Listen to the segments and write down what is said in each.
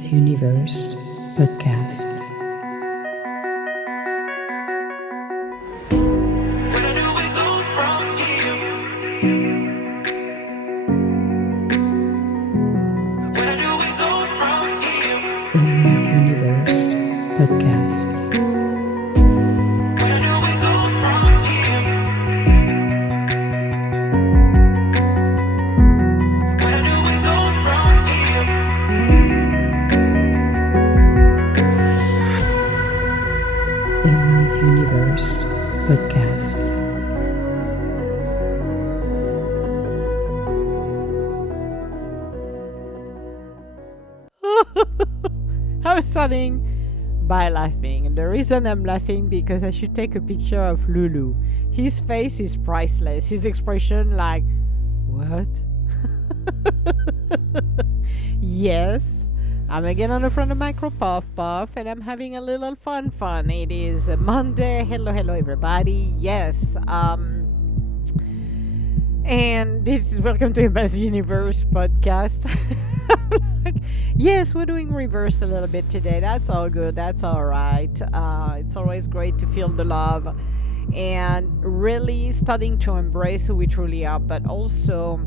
Miss Universe podcast. Where do we go from here? Where do we go from here? Miss Universe podcast. Where do we go from here? Where do we go from here? Miss Universe podcast. I'm starting by laughing. And the reason I'm laughing because I should take a picture of Lulu. His face is priceless. His expression like, what? Yes, I'm again on the front of Micro Puff Puff and I'm having a little fun. It is Monday. Hello everybody. Yes, and this is welcome to Miss Universe podcast. Yes, we're doing reverse a little bit today. That's all good. That's all right. It's always great to feel the love and really starting to embrace who we truly are, but also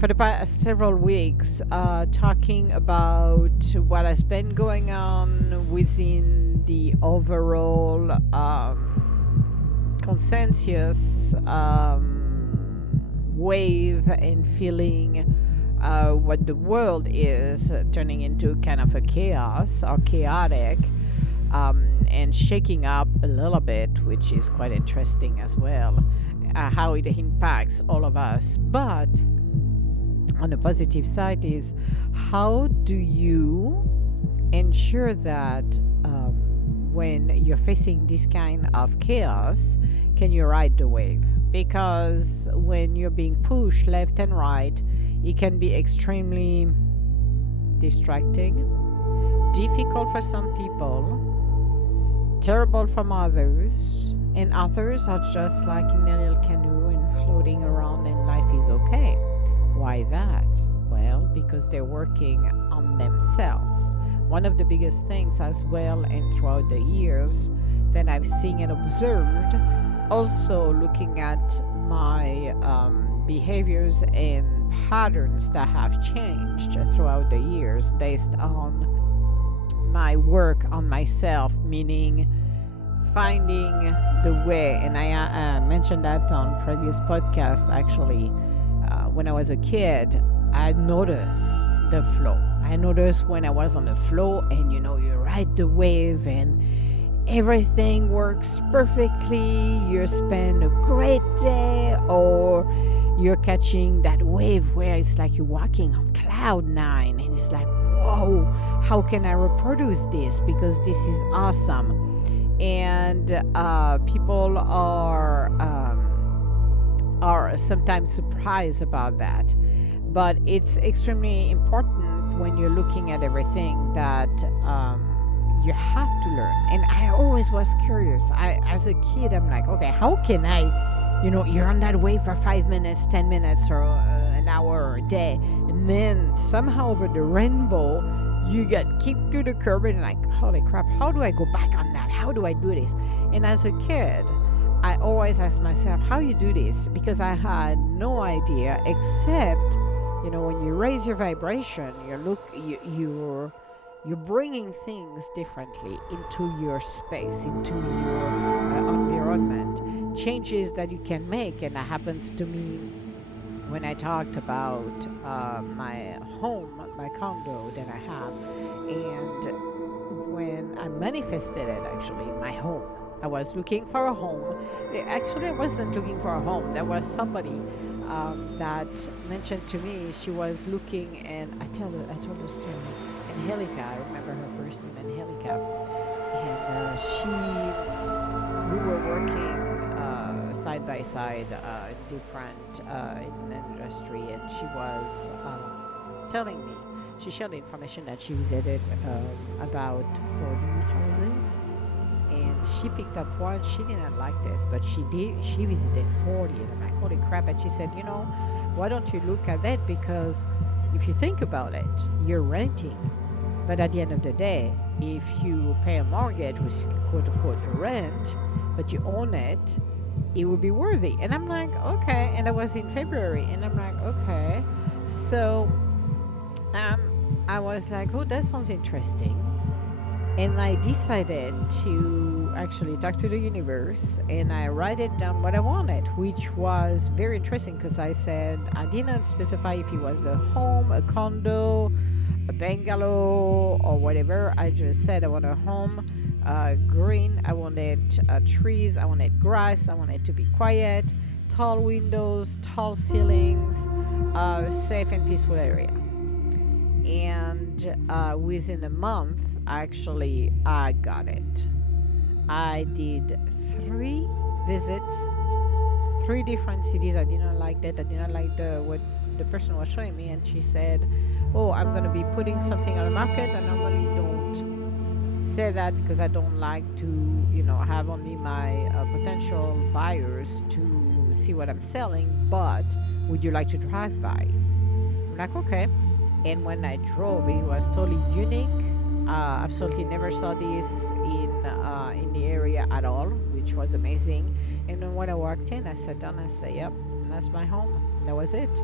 for the past several weeks, talking about what has been going on within the overall consensus wave and feeling what the world is turning into kind of a chaos or chaotic and shaking up a little bit, which is quite interesting as well, how it impacts all of us. But on the positive side is, how do you ensure that when you're facing this kind of chaos, can you ride the wave? Because when you're being pushed left and right, it can be extremely distracting, difficult for some people, terrible from others, and others are just like in a little canoe and floating around and life is okay. Why that? Well, because they're working on themselves. One of the biggest things as well, and throughout the years that I've seen and observed, also looking at my behaviors and patterns that have changed throughout the years based on my work on myself, meaning finding the way. And I mentioned that on previous podcasts actually. When I was a kid, I noticed the flow. I noticed when I was on the flow and you ride the wave and everything works perfectly. You spend a great day, or you're catching that wave where it's like you're walking on cloud nine and it's like, whoa, how can I reproduce this? Because this is awesome. And people are sometimes surprised about that. But it's extremely important when you're looking at everything that you have to learn. And I always was curious. As a kid, I'm like, okay, how can I, you're on that wave for 5 minutes, 10 minutes, or an hour or a day. And then somehow over the rainbow, you get kicked to the curb and like, holy crap, how do I go back on that? How do I do this? And as a kid, I always ask myself, how you do this? Because I had no idea, except, when you raise your vibration, you're bringing things differently into your space, into your environment, changes that you can make. And that happens to me when I talked about my home, my condo that I have, and when I manifested it, actually, my home. I was looking for a home. Actually, I wasn't looking for a home. There was somebody that mentioned to me she was looking, and I told her story. Angelica, I remember her first name, Angelica, and we were working side by side, different in the industry, and she was telling me. She shared the information that she visited about 40 houses. And she picked up one. She didn't like it, but she visited 40. And I'm like, holy crap. And she said, why don't you look at that? Because if you think about it, you're renting. But at the end of the day, if you pay a mortgage, which is quote unquote a rent, but you own it, it would be worthy. And I'm like, okay. And that was in February. And I'm like, okay. So I was like, oh, that sounds interesting. And I decided to actually talk to the universe and I write it down what I wanted, which was very interesting because I said I didn't specify if it was a home, a condo, a bungalow, or whatever. I just said I want a home, green, I wanted trees, I wanted grass, I wanted to be quiet, tall windows, tall ceilings, safe and peaceful area. And within a month, actually, I got it. I did 3 visits, 3 different cities. I didn't like that. I didn't like what the person was showing me, and she said, "Oh, I'm gonna be putting something on the market." I normally don't say that because I don't like to, have only my potential buyers to see what I'm selling. But would you like to drive by? I'm like, okay. And when I drove, it was totally unique. Absolutely never saw this in the area at all, which was amazing. And then when I walked in, I sat down and I said, yep, that's my home. And that was it.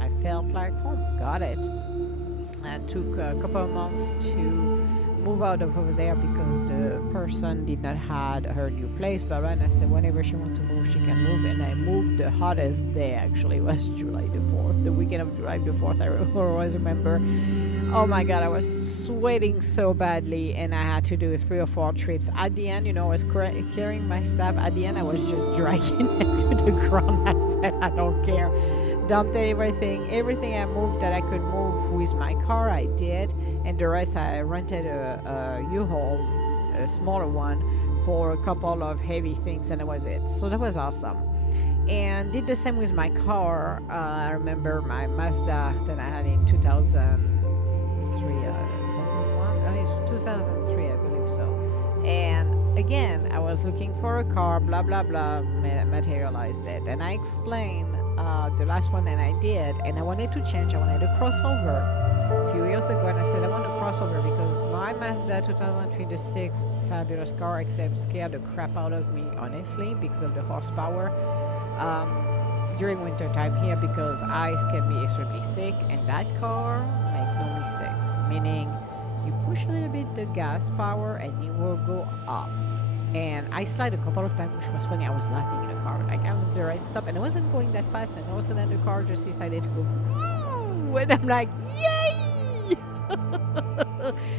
I felt like home. Got it. And took a couple of months to move out of over there because the person did not had her new place. But right, I said whenever she wants to move, she can move. And I moved the hottest day, actually, was July the 4th. The weekend of July the 4th, I always remember. Oh my God, I was sweating so badly and I had to do 3 or 4 trips. At the end, I was carrying my stuff. At the end, I was just dragging it to the ground. I said, I don't care. Dumped everything I moved that I could move with my car, I did. And the rest, I rented a U-Haul, a smaller one, for a couple of heavy things, and that was it. So that was awesome. And did the same with my car. I remember my Mazda that I had in 2003, 2001? I mean, 2003, I believe so. And again, I was looking for a car, blah, blah, blah, materialized it. And I explained the last one that I did, and I wanted to change. I wanted a crossover a few years ago, and I said I want a crossover because my Mazda 2026 fabulous car, except scared the crap out of me, honestly, because of the horsepower during winter time here, because ice can be extremely thick, and that car make no mistakes, meaning you push a little bit the gas power and it will go off. And I slid a couple of times, which was funny. I was laughing in the car, like I'm the right stop, and I wasn't going that fast, and all of a sudden the car just decided to go woo, and I'm like, yay!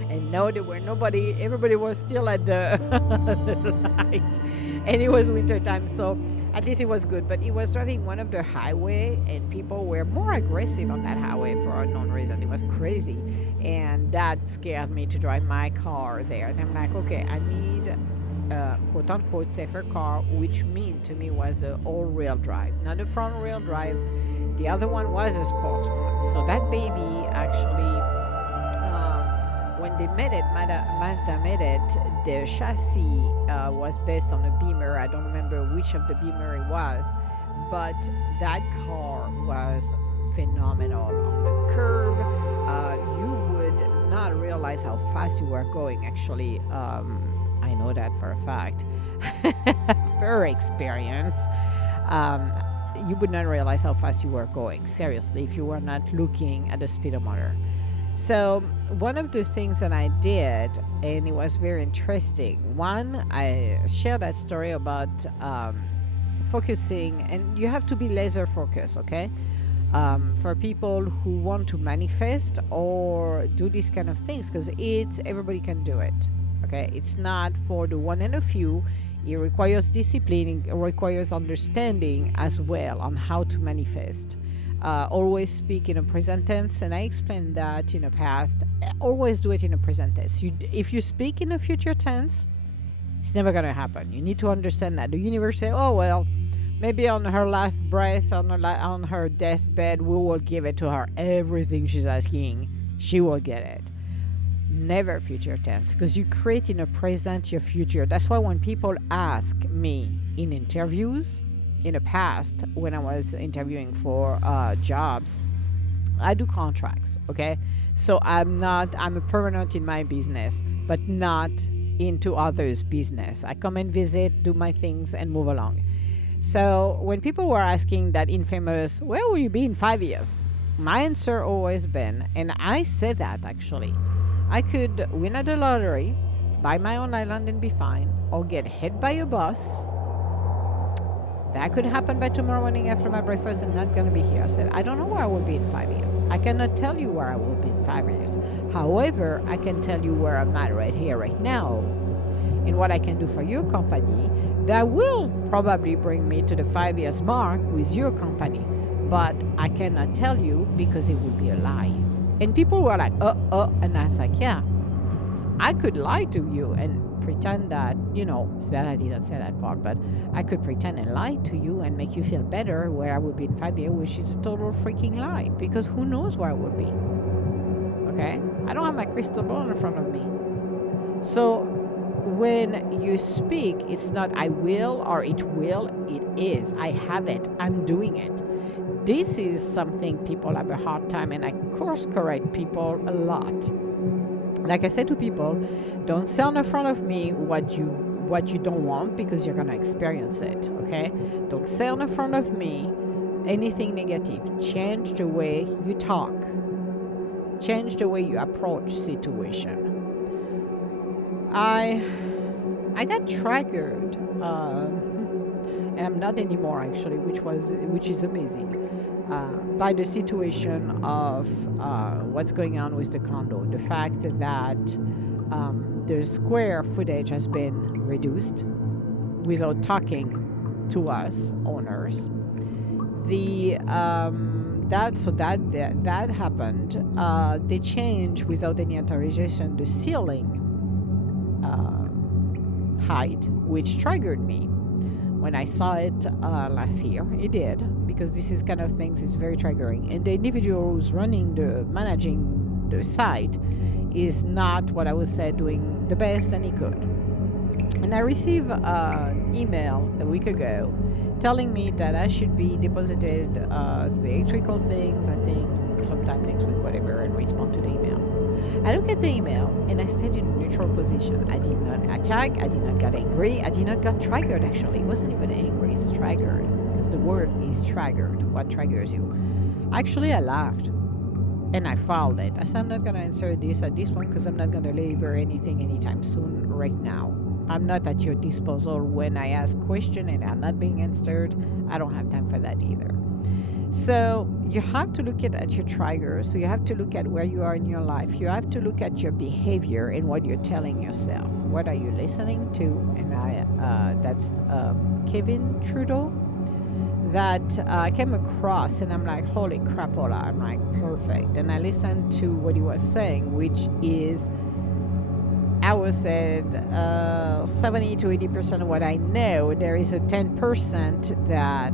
And no, there were nobody. Everybody was still at the, the light, and it was winter time, so at least it was good. But it was driving one of the highway, and people were more aggressive on that highway for unknown reason. It was crazy, and that scared me to drive my car there. And I'm like, okay, I need quote unquote safer car, which mean to me was a all-wheel drive, not a front-wheel drive. The other one was a sports one. So that baby actually, when they made it, Mazda made it, the chassis was based on a Beamer. I don't remember which of the Beamer it was, but that car was phenomenal on the curve. You would not realize how fast you were going, actually. I know that for a fact. Per experience, you would not realize how fast you were going, seriously, if you were not looking at the speedometer. So one of the things that I did, and it was very interesting, one, I shared that story about focusing, and you have to be laser focused, okay? For people who want to manifest or do these kind of things, because everybody can do it. Okay, it's not for the one and a few. It requires discipline. It requires understanding as well on how to manifest. Always speak in a present tense, and I explained that in the past. Always do it in a present tense. If you speak in a future tense, it's never gonna happen. You need to understand that the universe say, "Oh well, maybe on her last breath, on her deathbed, we will give it to her. Everything she's asking, she will get it." Never future tense, because you create in a present your future. That's why when people ask me in interviews in the past, when I was interviewing for jobs, I do contracts, okay? So I'm a permanent in my business, but not into others' business. I come and visit, do my things, and move along. So when people were asking that infamous, where will you be in 5 years? My answer always been, and I said that actually, I could win at the lottery, buy my own island and be fine, or get hit by a bus. That could happen by tomorrow morning after my breakfast and not going to be here. I said, I don't know where I will be in 5 years. I cannot tell you where I will be in 5 years. However, I can tell you where I'm at right here, right now, and what I can do for your company that will probably bring me to the 5 years mark with your company. But I cannot tell you because it would be a lie. And people were like, and I was like, yeah, I could lie to you and pretend that, that I didn't say that part, but I could pretend and lie to you and make you feel better where I would be in 5 years, which is a total freaking lie, because who knows where I would be, okay? I don't have my crystal ball in front of me. So when you speak, it's not I will or it will, it is. I have it. I'm doing it. This is something people have a hard time, and I course correct people a lot. Like I said to people, don't say in front of me what you don't want, because you're gonna experience it. Okay? Don't say in front of me anything negative. Change the way you talk. Change the way you approach situation. I got triggered, and I'm not anymore actually, which is amazing. By the situation of what's going on with the condo, the fact that the square footage has been reduced without talking to us owners. That happened. They changed without any authorization the ceiling height, which triggered me when I saw it last year. It did, because this is kind of things is very triggering, and the individual who's managing the site is not what I would say doing the best and he could. And I received an email a week ago telling me that I should be deposited the electrical things, I think sometime next week, whatever, and respond to the email. I look at the email and I stayed in a neutral position. I did not attack, I did not get angry, I did not get triggered actually. It wasn't even angry, it's triggered, because the word is triggered. What triggers you? Actually, I laughed and I filed it. I said, I'm not going to answer this at this point because I'm not going to deliver anything anytime soon right now. I'm not at your disposal when I ask questions and are not being answered. I don't have time for that either. So you have to look at your triggers. So you have to look at where you are in your life. You have to look at your behavior and what you're telling yourself. What are you listening to? And that's Kevin Trudeau that I came across, and I'm like, holy crapola. I'm like, perfect. And I listened to what he was saying, which is, I would say 70 to 80% of what I know. There is a 10% that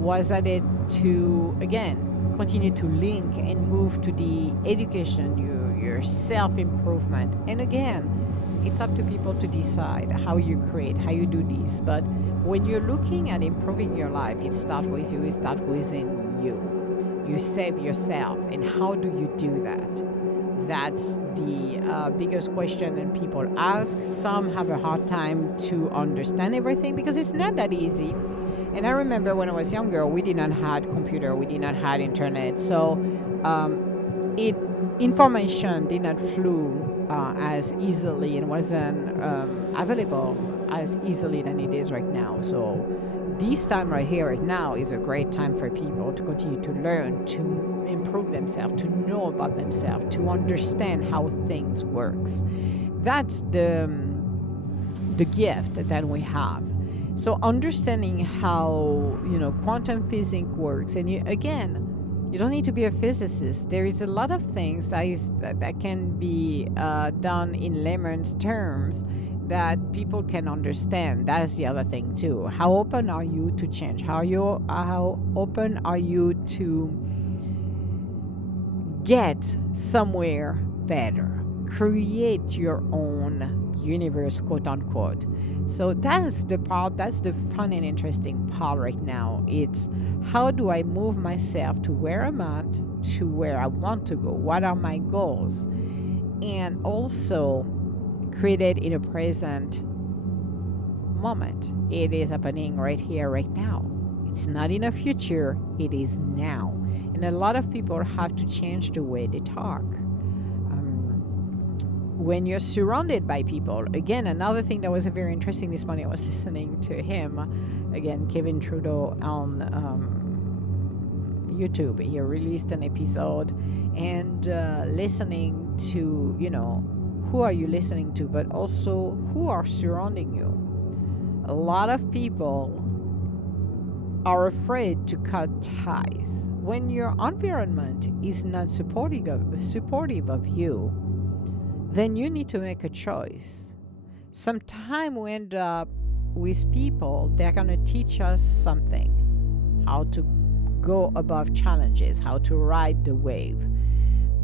was added to, again, continue to link and move to the education, your self-improvement. And again, it's up to people to decide how you create, how you do this. But when you're looking at improving your life, it starts with you, it starts within you. You save yourself. And how do you do that? That's the biggest question that people ask. Some have a hard time to understand everything because it's not that easy. And I remember when I was younger, we did not have computer, we did not have internet, so information did not flow as easily and wasn't available as easily than it is right now. So this time right here, right now, is a great time for people to continue to learn, to improve themselves, to know about themselves, to understand how things works. That's the gift that we have. So understanding how, quantum physics works, and you don't need to be a physicist. There is a lot of things that can be done in layman's terms that people can understand. That's the other thing too. How open are you to change? How open are you to get somewhere better? Create your own universe, quote unquote. So that's the fun and interesting part right now. It's how do I move myself to where I'm at to where I want to go? What are my goals? And also create it in a present moment. It is happening right here, right now. It's not in the future, it is now. And a lot of people have to change the way they talk. When you're surrounded by people, again, another thing that was very interesting this morning, I was listening to him, again, Kevin Trudeau on YouTube. He released an episode and listening to, who are you listening to, but also who are surrounding you. A lot of people are afraid to cut ties. When your environment is not supportive of you, then you need to make a choice. Sometimes we end up with people that are going to teach us something, how to go above challenges, how to ride the wave.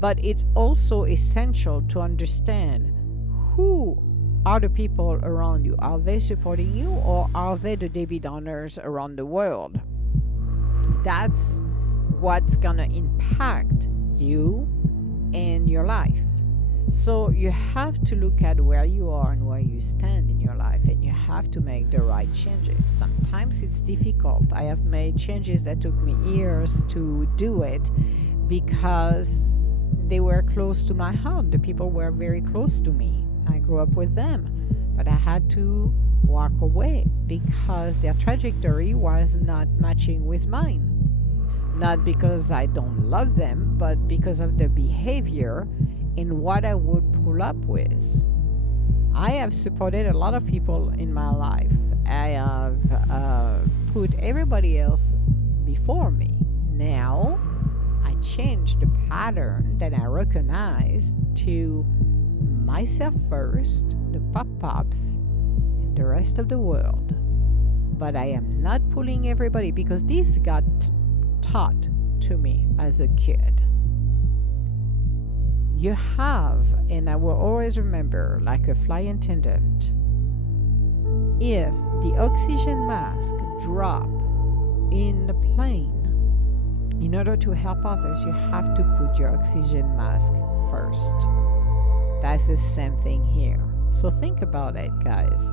But it's also essential to understand who are the people around you. Are they supporting you, or are they the Debbie Downers around the world? That's what's going to impact you and your life. So you have to look at where you are and where you stand in your life, and you have to make the right changes. Sometimes it's difficult. I have made changes that took me years to do it because they were close to my heart. The people were very close to me. I grew up with them, but I had to walk away because their trajectory was not matching with mine. Not because I don't love them, but because of the behavior and what I would pull up with. I have supported a lot of people in my life. I have put everybody else before me. Now, I changed the pattern that I recognized to myself first, the pop-ups, and the rest of the world. But I am not pulling everybody because this got taught to me as a kid. You have, and I will always remember, like a flight attendant, if the oxygen mask drop in the plane, in order to help others, you have to put your oxygen mask first. That's the same thing here. So think about it, guys.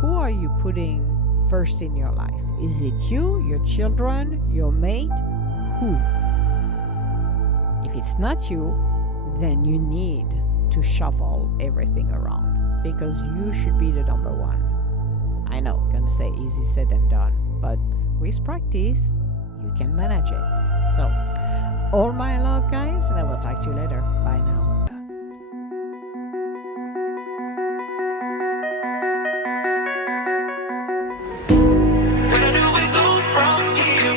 Who are you putting first in your life? Is it you, your children, your mate? Who? If it's not you, then you need to shuffle everything around because you should be the number one. I know, I'm going to say easy said and done, but with practice, you can manage it. So, all my love, guys, and I will talk to you later. Bye now. Where do we go from here?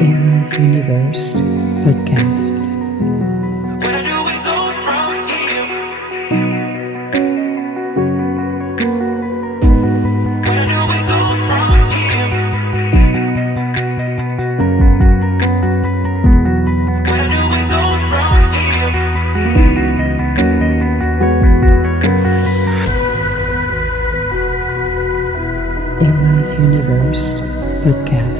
Emma's Universe Podcast. Where do we go from here? Where do we go from here? Where do we go from here? Emma's Universe Podcast.